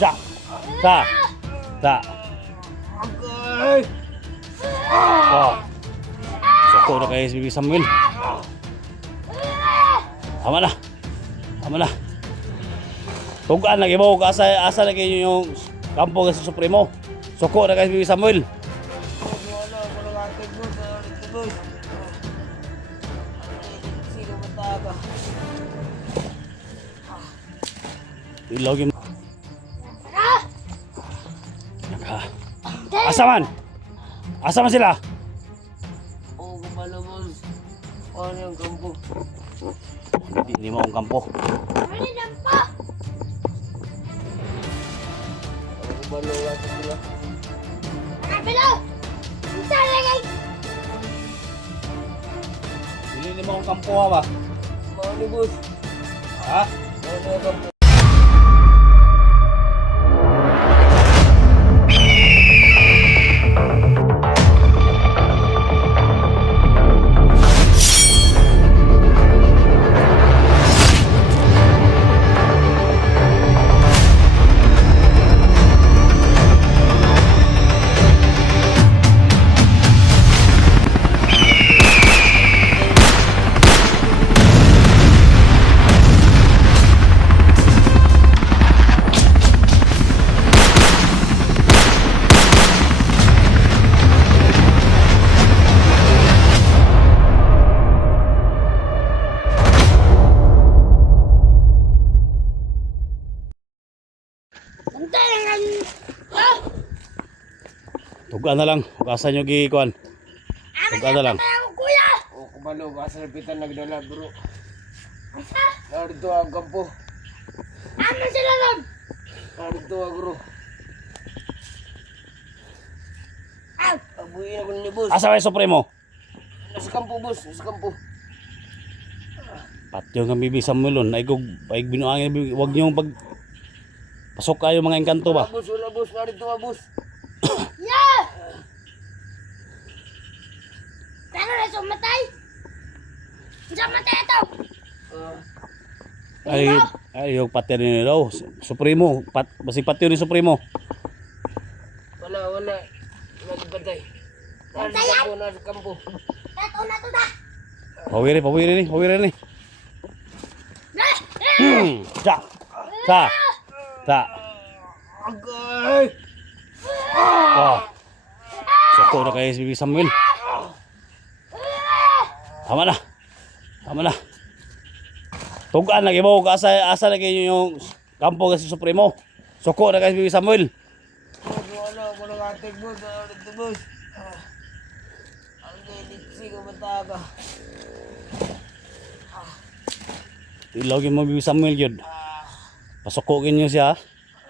Sa. Sa. Sa. Oh. Soko na kayo si Bibi Samuel. Tama na. Tama na. Tugaan lagi mo. Asa lagi nyo yung kampo sa Supremo. Soko na kayo si Bibi Samuel. Ilogin mo. Asa man? Asa man sila? Oo, kumalabos. Ano yung kampo? Hindi mo akong kampo. Ano yung kampo? Oo, kumalabos sila. Nakapilo! Isa lagay! Hindi mo akong kampo ha ba? Mauni, boss. Ha? Ano yung kampo? Tugaan na lang. Ugasan nyo gikuan. Tugaan na lang. Oo, kumalo. Basta napitan nagdala, bro. Narito ang kampo. Ano sila nun? Narito ang bro. Abuhin ako ni boss. Asa may Supremo? Nasa kampo, boss. Nasa kampo. Patyo nga Bibi Samuel nun. Ay binuangin. Huwag nyo pag... Pasok kayo mga engkanto ba? Wala, boss. Narito ang boss. Yeah! Pero na sumatay? Sumatay ito! Ay yung patyo nyo daw. Supremo. Basi patyo ni Supremo. Wala. Nagbatay. Nasa kampo. Ito na ito na! Pawiri ni. Sa. Sa. Sa. Agay! Oh. Soko na kayo si Bibi Samuel. Tama na. Tama na. Tugaan lagi mo. Asa lagi nyo yung kampo sa Supremo. Soko na kayo si Bibi Samuel. Wala katig boss. Narito boss. Ang editsi ko mataba. Ilogin mo Bibi Samuel yun. Pasukokin nyo siya.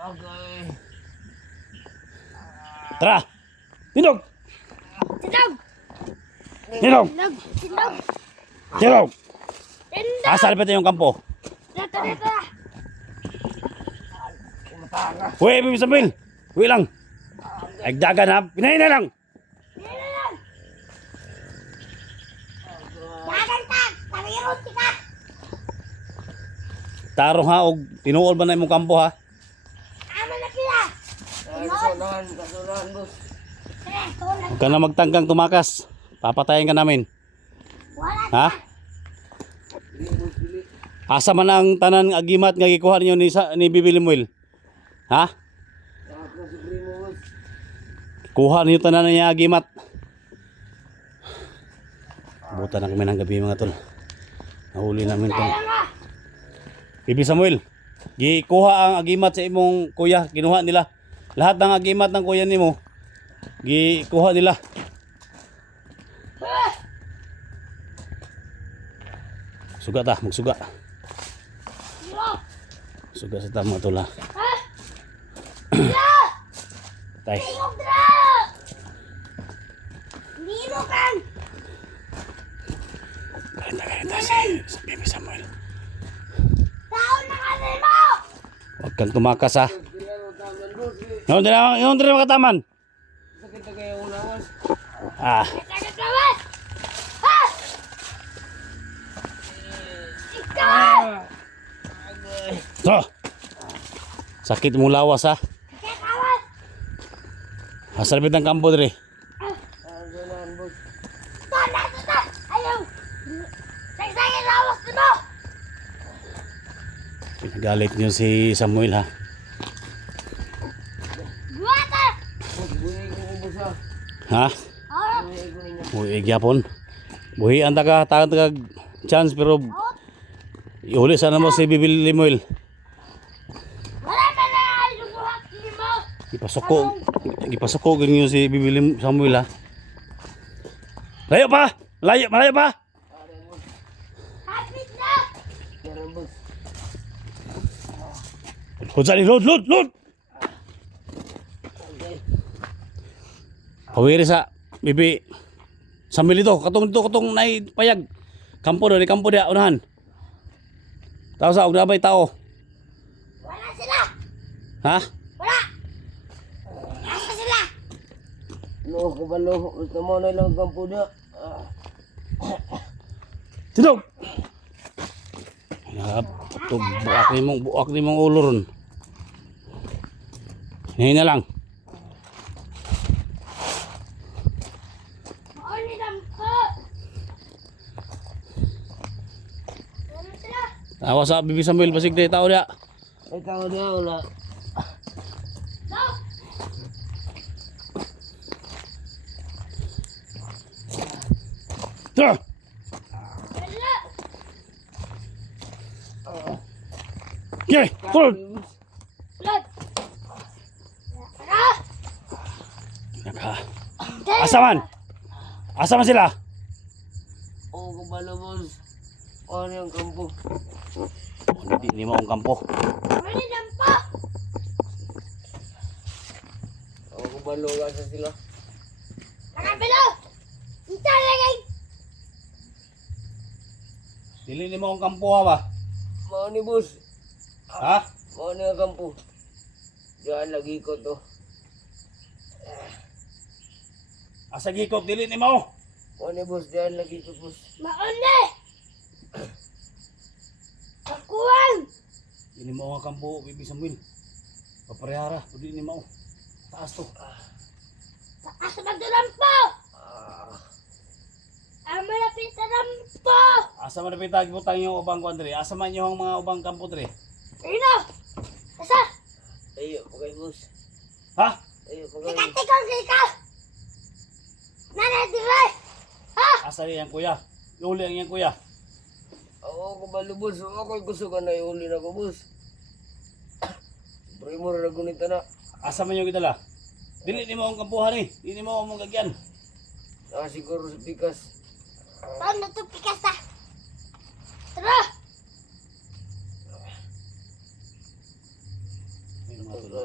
Agay! Tara! Tindog! Tindog! Tindog! Tindog! Tindog! Tindog! Asa lipat yung kampo. Dito na! Uy, Bibi Samuel! Uy lang! Agdagan ha! Pinahin na lang! Dagan ka! Pangirot ka! Tarong ha, o tinuol ba na imong kampo ha? Ama na sila! Kasulahan boss. Huwag ka na magtanggang tumakas. Papatayin ka namin. Wala Ha? Asa man ang tanan agimat nga gikuha ninyo ni Bibi Limuel? Ha? Kuha ninyo tanan niya agimat. Buta na kami ng gabi mga tol. Nahuli namin tong Bibi Samuel. Gikuha ang agimat sa imong kuya, kinuha nila. Lahat ng agimat ng kuya nimo gikuha nila. Suga ta, magsuga. Suga sa tama tol ha. Tay. Hindi mo kan! Karita si Bibi Samuel. Taon na kasi mo! Huwag kang tumakas ha. Yung din na makataman. Sakit na kayo unawas. Ah, Sakit naman! Ha! Ikaw! so. Sakit mong lawas ha. Kaya kawan. Asarbit ng kampo dre. Ganahan, boss. Tanda. Ayaw. Sagsagin lawas mo. Pinagalit niyo si Samuel ha. Buwata. Boss, buhay ko ko, boss, ha. Ha? Oh. Buhay ko ninyo. Buhi gyapon. Buhi anta ka tagad chance pero ihuli sana mo si Bibil Limuel. Wala pa na yung buhat mo. Ipasuko ganyo si Bibil Samuel ha. Layo pa. Malayo pa. Hapit na. Meron, boss. Load. Okay. Pawiri sa Bibi Samuel ito. Katong nai payag. Kampo dia unahan. Tao sa og nabay tao. Wala sila. Ha? Wala. Nasa sila. No, kabalo. Gusto mo na lang kampo niya. Tidog. Buak ni mong ulo ron. Hinahin na lang. Mauni lang po. Wala sila. Awa sa Bibi Samuel basig day tao dia. Ay, tao niya, wala. No. Tara. Wala. Okay, hold. Blood. Tara. Naka. Asaman sila. Oo, kabalo, boss. Ano yung kampo? Hindi mo ang kampo. Mauni lang po. Oo, kabalo, gasa sila. Nakabilo. Kita lagi. Dili ni mo ang kampo ha ba? Mao ni, boss. Ha? Mao ni ang kampo. Diyan lagi ko to. Asa gikop dili ni mo. Mao ni, boss. Diyan lagi ko, boss. Mauni. Kakuan. Dili mo ang kampo Bibi Samuel. Paparehara, dili ni mo. Taas to. Taas magdulan po. Ang malapit na lang po. Asa man napita gibutang yung ubang kuan dre? Asa man yung mga ubang kampo dre? Sino? Asa? Ayo, pagay, boss. Ha? Ayo, pagay. Tikatikon ka. Nanay dire. Ha? Asa yang kuya? Uli ang yang kuya. Oo, kabalo, boss. Ako gusto ka na iuli na ko, boss. Primo na gunita na. Asa man yung gidala? Dili ni mo ang kampuhan ni. Dili mo ang gagyan. Siguro sa pikas. Paano ito pikas na? Tara!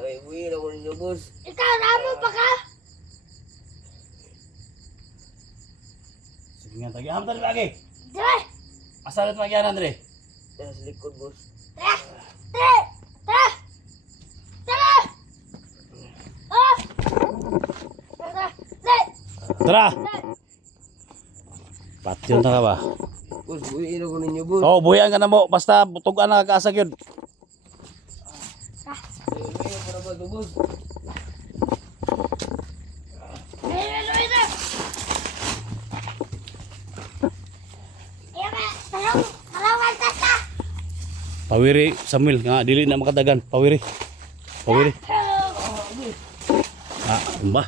Ay, uwi na ko ninyo, boss. Ikaw, namo pa ka? Sige nga tagi. Hamtan lagi. Tara! Asa rin magyan Andre? Yan sa likod, boss. Tara! Tara! Tara! Tara! Oh! Tara! Tara! Tara. Patyon na ka ba? Boss, uwi na ko ninyo, boss. Oh, buhian ka na mo. Basta butugan na kakaasag yun. Ay, uwi na para ba ito, boss? Pawiri Samuel nga dili na makadagan. Pawiri. Ah, umba.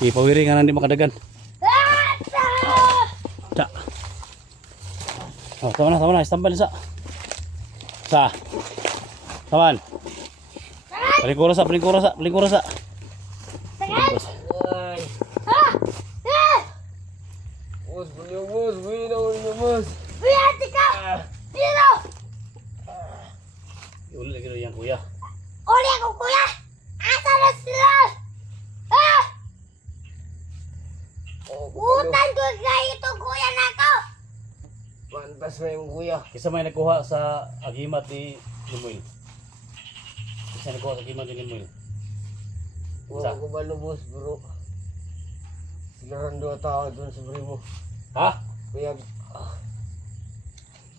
Pawiri nga nandi makadagan. Da. Oh, tama na. Istambal sa. Taman. Palingkura sa. Ay. Boss, boss, uwi na ko ninyo, boss. Uli lagi yang kuya. Uli ako, kuya! Asa na sila? Ah! Oo, kabalo. Utang ko kayo itong kuya na ako! Pantas na yung kuya. Isa may nakuha sa agimat ni Limuel. Isa nakuha sa agimat ni Limuel. Oo, kabalo, boss, bro. Sila rin doon tao doon sa primo. Ha? Kaya,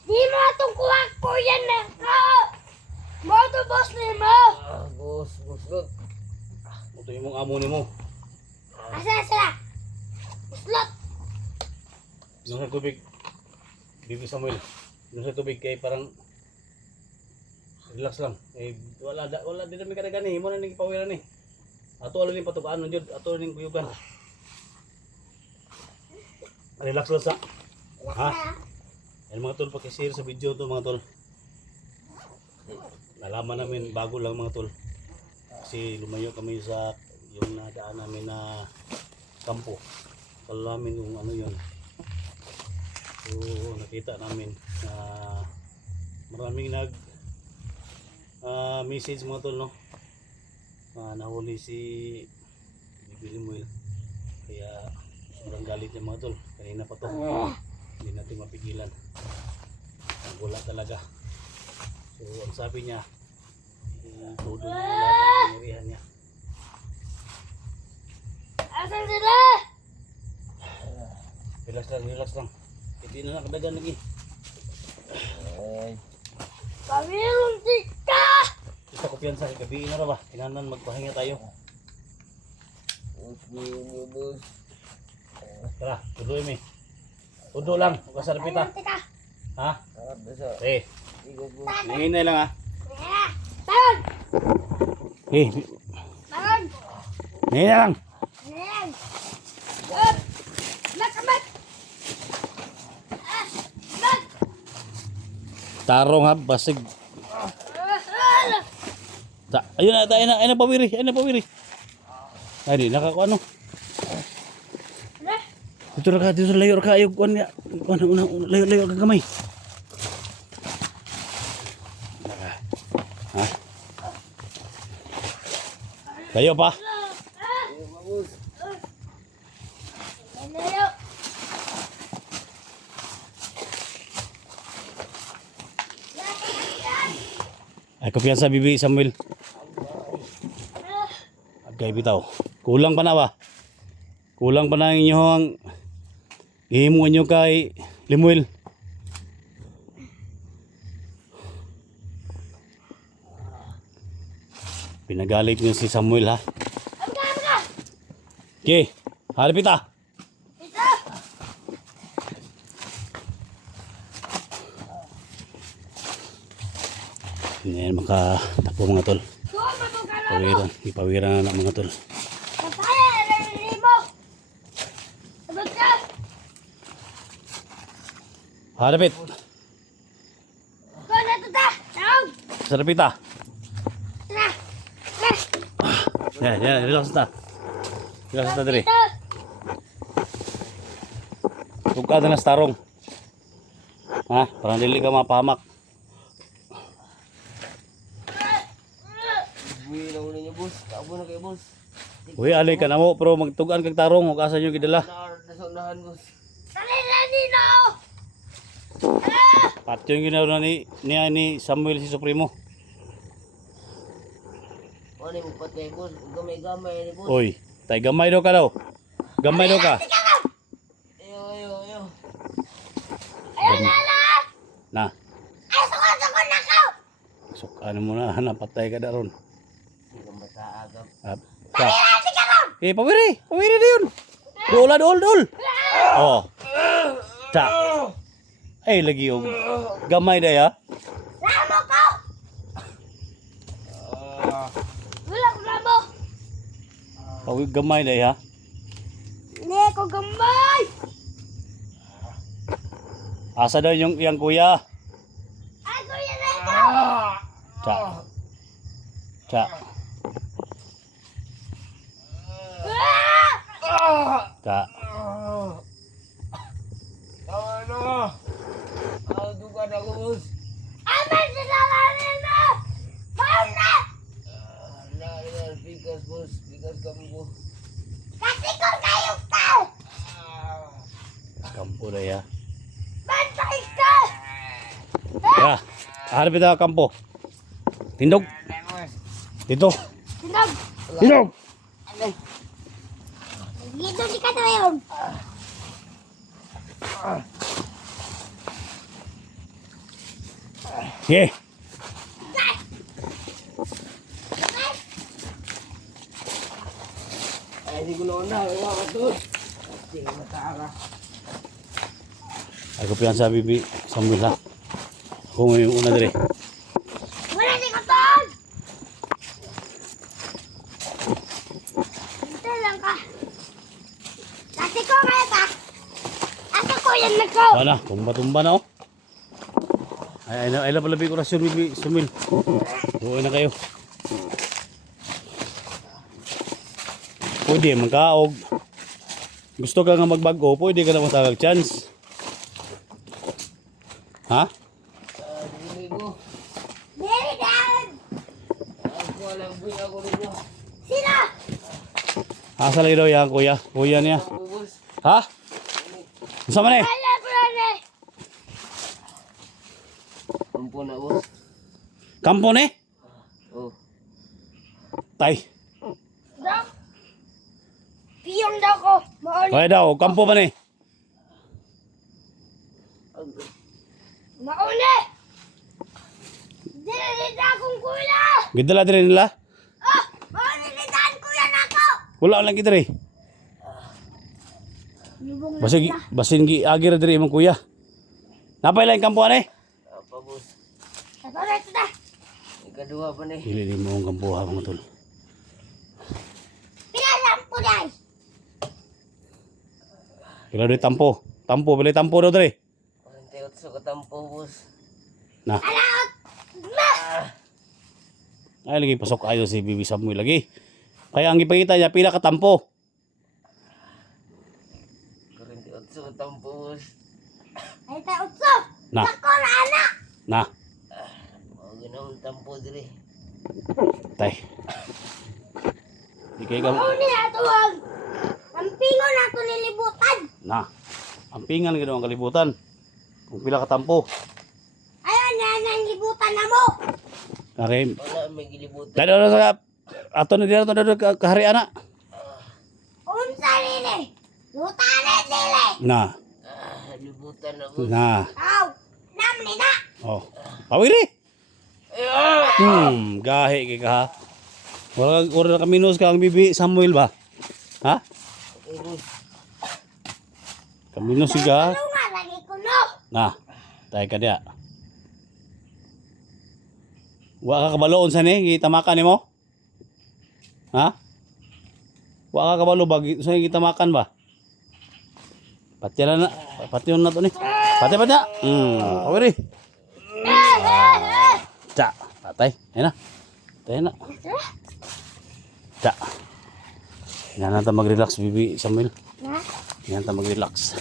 Di mo itong kuya na ako! Mo ito, boss ni mo! Uslot. Ito yung amo ni mo. Asa sila? Slot. Yung sa tubig. Bibi Samuel. Yung sa tubig kay parang relax lang. Eh wala din kami kadagani. Himo na ning pawiran ni. Ato ala ning patugaan jud, ato ning kuyugan. Relax lang sa. Ha? Yan mga tol, pakishare sa video to mga tol. Nalaman namin bago lang mga tol. Kasi lumayo kami sa yung nadaan namin na kampo. Kala namin yung ano yun. So nakita namin na maraming nag message mga tol, no. Nahuli si Bibi Limuel. Kaya sobrang galit yung mga tol. Kanina pa to. Hindi natin mapigilan. Wala talaga. So ang sabi niya, todo niya lahat ng pinirihan niya. Asa sila? Relax lang. Hindi na nakadagan lagi. Ay. Pamilong tika! Isa ko piyansa kay gabi na ra ba? Kinanan magpahinga tayo. Boss. Tara, tuloy mi. Tudo lang, huwag ka sa repita. Pamilong tika! Ha? Nakabasa. Eh, Ikot boss. nanginay lang ha. Taron! Eh, Taron! nanginay lang. Ayan! Up! Mat! Mat! Tarong ha, basig. Ayun na pawiri. Ay, di nakakuha ano. Dito layo ka ayo kuan ya. Kuan una layo ka gamay. Ha? Layo pa. Boss. Layo! Ay kumpiyansa Bibi Samuel. Agay bitaw. Kulang pa na ba? Kulang pa na ang inyong ihimuan nyo kay Limuel. Pinagalit nyo si Samuel ha. Okay, harap ita. Ito! Yan makatakbo mga tol. Suwa matungkalo! Ipawiran na mga tol. Kapaya! Nalilili mo! Sabag ka! Harapit. Kung nato ta! Taong! Sarap ita. Tara! Tara! Yan, relax ta. Relax ta diri. Ito! Tugka na sa tarong. Ha, parang dili ka mapahamak. Buwi na una niyo boss. Kaabo na kayo boss. Uy, alay ka na mo, pero magtugan kag tarong, ug asa nyo gidala. Nasa unahan boss. Salila nino! Patyo yung ginawa ni Samuel si Supremo. Ano yung patay boss? Gamay-gamay ni boss. Uy, tay gamay daw ka daw. Gamay daw ka. Ayo. Ayun na lang! Na, Ay, suko na ko! sok ano mo na, napatay ka na ron. Hindi ka mataagap. Ka. Ay, ka lang! Pawiri na yun. Dol. Oh. Ta. Ay, lagi yung gamay na ya. Ramo ko! Wala ko ramo! Pawig gamay na ya. Hindi ko gambay! Asa daw yung kuya. Ay, kuya na ikaw! Ta. Ta. Tama na! Dugan ako boss. Aman sila namin na! Mauna! Pikas boss. Pikas kami po. Kasi kung kayo tao! Kampo na ya. Bantay ka! Ya. Harap ito kampo. Tindog. Dito. Sinog! Tindog. Dito di ka na yun! Yeah. Ay, di ko na wala ka to. Sige, mataka. Ako piyan sa bibi Samuel ha. Ako ngayon una dire. Wala di ko ton! Ito lang ka. Dati ko kaya ka. Asa ko yan nagko. Wala, tumba-tumba na oh. Ay pala ko rasyon bibi Samuel. Buhay na kayo. Pwede magkaog. Gusto ka nga magbago, pwede ka na matagag chance. Ha? Dili ko. Very good! Ako alam ko ako rin. Sino? Asa lagi daw yan kuya? Kuya niya. Ako, boss. Ha? Saan man eh? Wala brother! Kampo na, boss. Kampo ni? Oh. Tay. Dok! Piyong daw ko. Mauli. Kaya daw, kampo pa ni. Mauli! Dinalita akong kuya! Gidala din nila. Oh! Maulilitaan kuya na ako! Wala lang kita rin. Lubong na Basig, basin gi agir diri imong kuya. Napay lang kampo ani? Apa, boss? Ito na ito na. Ikaduha pa ni. Dili ni mo ang kampuha mga tol. Pinalam ko dahil. Kila diri tampo. Tampo, bali tampo daw diri. 48 ka tampo, boss. Na. Alaot! Ma! Ay lagi pasok ayo si Bibi Samuel lagi. Kaya ang ipakita niya pila ka tampo. 48 ka tampo, boss. Ay tayo utso! Na. Ako na anak! Na, Mga ginawang tampo diri. tay. Di kay ka Mauli na ito ang pingon na ito nilibutan. na. Ang pingan gid ang kalibutan. Kung pila ka tampo. Ayun na nang libutan na mo. Karim. Wala may gilibutan. Dali na sa ato na dito na kaharian na. Unsa nini? Lutanet nili. Na. Libutan na, boss. Na. Aw! Namni na! Oh. Pawiri. Ay, Gahi kay ka ha. Wala ka minus ka ang Bibi Samuel ba? Ha? okay, boss. Kaminus ka. Ano nga lagi ko no? Na. Tay ka dia. Wa ka kabaloon sa ni gitamakan nimo? Ha? Wa ka kabalo ba sa gitamakan ba? Patyan na. Patyon na to ni. Pati. Pawiri. Cha. Patay. Ayun na. Tayo na. Cha. Yan na ta mag-relax Bibi Samuel. Na? Yan ta mag-relax.